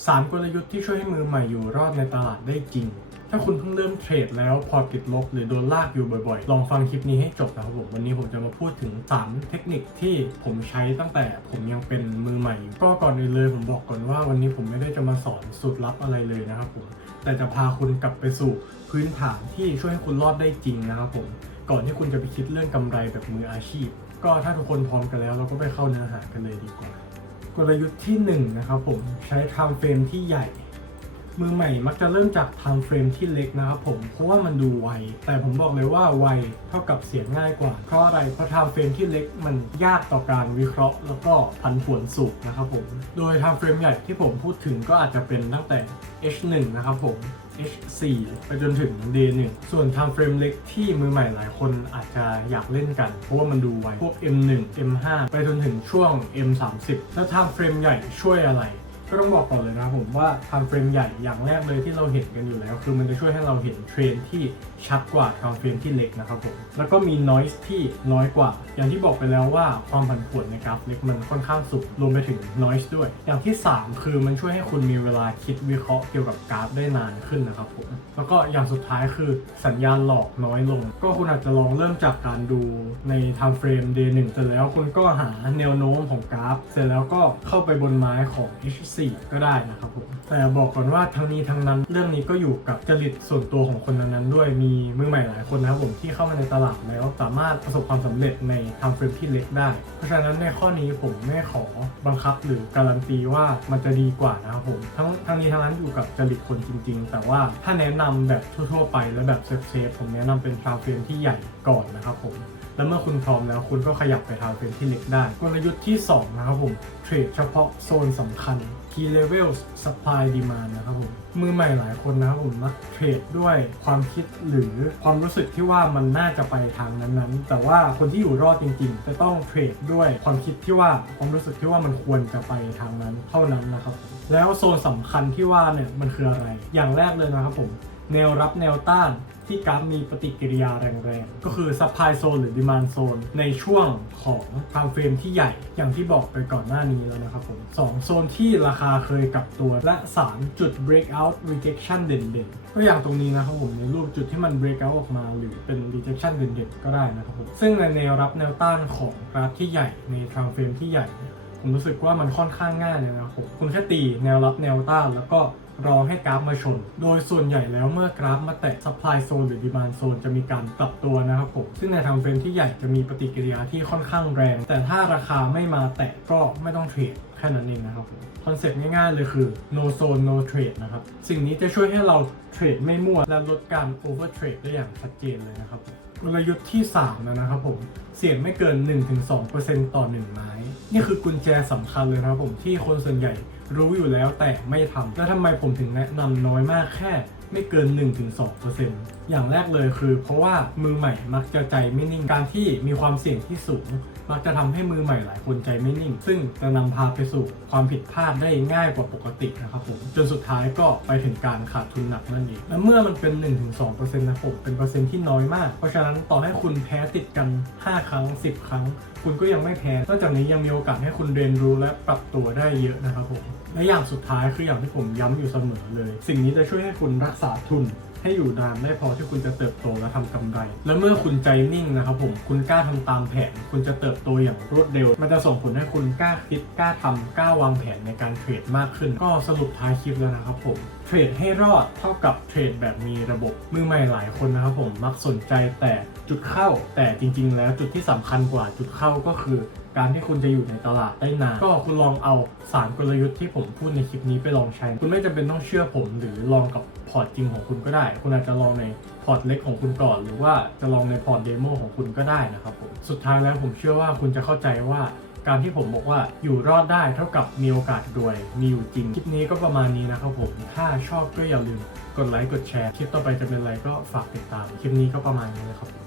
3 กลยุทธ์ที่ช่วยให้มือใหม่อยู่รอดในตลาดได้จริง ถ้าคุณเพิ่งเริ่มเทรดแล้วพอร์ตติดลบหรือโดนลากอยู่บ่อยๆ ลองฟังคลิปนี้ให้จบนะครับผมวันนี้ผมจะมาพูดถึง 3 เทคนิคที่ผมใช้ตั้งแต่ผมยังเป็นมือใหม่อยู่ก็ก่อนอื่นเลยผมบอกก่อนว่าวันนี้ผมไม่ได้จะมาสอนสูตรลับอะไรเลยนะครับผมแต่จะพาคุณกลับไปสู่พื้นฐานที่ช่วยให้คุณรอดได้จริงนะครับผมก่อนที่คุณจะไปคิดเรื่องกำไรแบบมืออาชีพ ก็ถ้าทุกคนพร้อมกันแล้วเราก็ไปเข้าเนื้อหากันเลยดีกว่า กลยุทธ์ที่1นงนะครับผมใช้ทำเฟรมที่ใหญ่ มือใหม่มักจะเริ่มจาก time frame ที่เล็กนะครับผม เพราะว่ามันดูไว แต่ผมบอกเลยว่าไวเท่ากับเสียง่ายกว่า เพราะอะไร เพราะ time frame ที่เล็กมันยากต่อการวิเคราะห์ แล้วก็พันผวนสูงนะครับผม โดย time frame ใหญ่ที่ผมพูดถึงก็อาจจะเป็นตั้งแต่ H1 นะครับผม H4 ไปจนถึง D1 ส่วน time frame เล็กที่มือใหม่หลายคนอาจจะอยากเล่นกัน เพราะว่ามันดูไว พวก M1 M5 ไปจนถึงช่วง M30 แล้ว time frame ใหญ่ช่วยอะไร ก็ต้องบอกก่อนเลยนะผมว่า time frame ใหญ่อย่างแรกเลยที่เราเห็นกันอยู่แล้ว คือมันจะช่วยให้เราเห็นเทรนที่ชัดกว่า time frame ที่เล็กนะครับผมแล้วก็มี noise ที่น้อยกว่า อย่างที่บอกไปแล้วว่าความผันผวนในกราฟเล็กมันค่อนข้างสูงรวมไปถึง noise ด้วย อย่างที่ 3 คือมันช่วยให้คุณมีเวลาคิดวิเคราะห์เกี่ยวกับกราฟได้นานขึ้นนะครับผมแล้วก็อย่างสุดท้ายคือสัญญาณหลอกน้อยลง ก็คุณอาจจะลองเริ่มจากการดูใน time frame day 1เสร็จแล้วคุณก็หาแนวโน้มของกราฟ เสร็จแล้วก็เข้าไปบนไม้ของ4 ก็ได้นะครับผมแต่บอกก่อนว่าทั้งนี้ทั้งนั้นเรื่องนี้ก็อยู่กับจริตส่วนตัวของคนนั้นๆด้วยมีมือใหม่หลายคนนะครับผมที่เข้ามาในตลาดแล้วสามารถประสบความสำเร็จใน time frame ที่เล็กได้ เพราะฉะนั้นในข้อนี้ผมไม่ขอบังคับหรือการันตีว่ามันจะดีกว่านะครับผมทั้งทั้งนี้ทั้งนั้นอยู่กับจริตคนจริง ๆ แต่ว่าถ้าแนะนำแบบทั่วๆไปและแบบเซฟๆผมแนะนำเป็น time frame ที่ใหญ่ก่อนนะครับผม แล้วเมื่อคุณพร้อมแล้วคุณก็ขยับไปทางเป็นที่เล็กได้ กลยุทธ์ที่ 2 นะครับผม เทรดเฉพาะโซนสำคัญ key levels supply demand นะครับผม มือใหม่หลายคนนะครับผมมักเทรดด้วยความคิดหรือความรู้สึกที่ว่ามันน่าจะไปทางนั้นๆ แต่ว่าคนที่อยู่รอดจริงๆ จะต้องเทรดด้วยความคิดที่ว่าความรู้สึกที่ว่ามันควรจะไปทางนั้นเท่านั้นนะครับ แล้วโซนสำคัญที่ว่าเนี่ยมันคืออะไร อย่างแรกเลยนะครับผม แนวรับแนวต้านที่กราฟมีปฏิกิริยาแรงๆ ก็คือ supply zone หรือ demand zone ในช่วงของ time frame ที่ใหญ่ อย่างที่บอกไปก่อนหน้านี้แล้วนะครับผม2โซนที่ราคาเคยกลับตัว และ 3 จุด breakout rejection เด่นๆ ก็อย่างตรงนี้นะครับผมในรูปจุดที่มัน breakout ออกมาหรือเป็น rejection เด่นๆ ก็ได้นะครับผม ซึ่งในแนวรับแนวต้านของกราฟที่ใหญ่ใน time frame ที่ใหญ่ ผมรู้สึกว่ามันค่อนข้างง่ายเลยนะครับผมคุณแค่ตีแนวรับแนวต้านแล้วก็ รอให้กราฟมาชน โดยส่วนใหญ่แล้วเมื่อกราฟมาแตะ supply zone หรือ demand zone จะมีการปรับตัวนะครับผม ซึ่งในทางเฟรมที่ใหญ่จะมีปฏิกิริยาที่ค่อนข้างแรง แต่ถ้าราคาไม่มาแตะก็ไม่ต้องเทรดแค่นั้นเองนะครับผมคอนเซ็ปต์ง่ายๆเลยคือ no zone no trade นะครับ สิ่งนี้จะช่วยให้เราเทรดไม่มั่วและลดการ over trade ได้อย่างชัดเจนเลยนะครับ กลยุทธ์ที่3นะครับผมเสี่ยงไม่เกิน 1-2%ต่อ 1 ไม้ นี่คือกุญแจสำคัญเลยนะครับผมที่คนส่วนใหญ่รู้อยู่แล้วแต่ไม่ทำแล้วทำไมผมถึงแนะนำน้อยมากแค่ ไม่เกิน 1-2%อย่างแรกเลยคือ เพราะว่ามือใหม่มักจะใจไม่นิ่ง การที่มีความเสี่ยงที่สูง มักจะทำให้มือใหม่หลายคนใจไม่นิ่ง ซึ่งจะนำพาไปสู่ความผิดพลาดได้ง่ายกว่าปกตินะครับผมจนสุดท้ายก็ไปถึงการขาดทุนหนักนั่นเองและเมื่อมันเป็น 1-2%นะผมเป็นเปอร์เซ็นต์ที่น้อยมาก เพราะฉะนั้นต่อให้คุณแพ้ติดกัน 5 ครั้ง 10 ครั้ง คุณก็ยังไม่แพ้นอกจากนี้ยังมีโอกาสให้คุณเรียนรู้และปรับตัวได้เยอะนะครับผม และอย่างสุดท้ายคืออย่างที่ผมย้ำอยู่เสมอเลย สิ่งนี้จะช่วยให้คุณรักษาทุนให้อยู่นานได้พอที่คุณจะเติบโตและทำกำไร และเมื่อคุณใจนิ่งนะครับผม คุณกล้าทำตามแผน คุณจะเติบโตอย่างรวดเร็ว มันจะส่งผลให้คุณกล้าคิดกล้าทำกล้าวางแผนในการเทรดมากขึ้น ก็สรุปท้ายคลิปแล้วนะครับผม เทรดให้รอดเท่ากับเทรดแบบมีระบบ มือใหม่หลายคนนะครับผมมักสนใจแต่จุดเข้า แต่จริง ๆ แล้วจุดที่สำคัญกว่าจุดเข้าก็คือ การที่คุณจะอยู่ในตลาดได้นานก็คุณลองเอาสามกลยุทธ์ที่ผมพูดในคลิปนี้ไปลองใช้ คุณไม่จำเป็นต้องเชื่อผมหรือลองกับพอร์ตจริงของคุณก็ได้ คุณอาจจะลองในพอร์ตเล็กของคุณก่อน หรือว่าจะลองในพอร์ตเดโมของคุณก็ได้นะครับผมสุดท้ายแล้วผมเชื่อว่าคุณจะเข้าใจว่าการที่ผมบอกว่าอยู่รอดได้เท่ากับมีโอกาสรวย มีอยู่จริง คลิปนี้ก็ประมาณนี้นะครับผม ถ้าชอบก็อย่าลืมกดไลค์กดแชร์ คลิปต่อไปจะเป็นอะไรก็ฝากติดตาม คลิปนี้ก็ประมาณนี้นะครับผม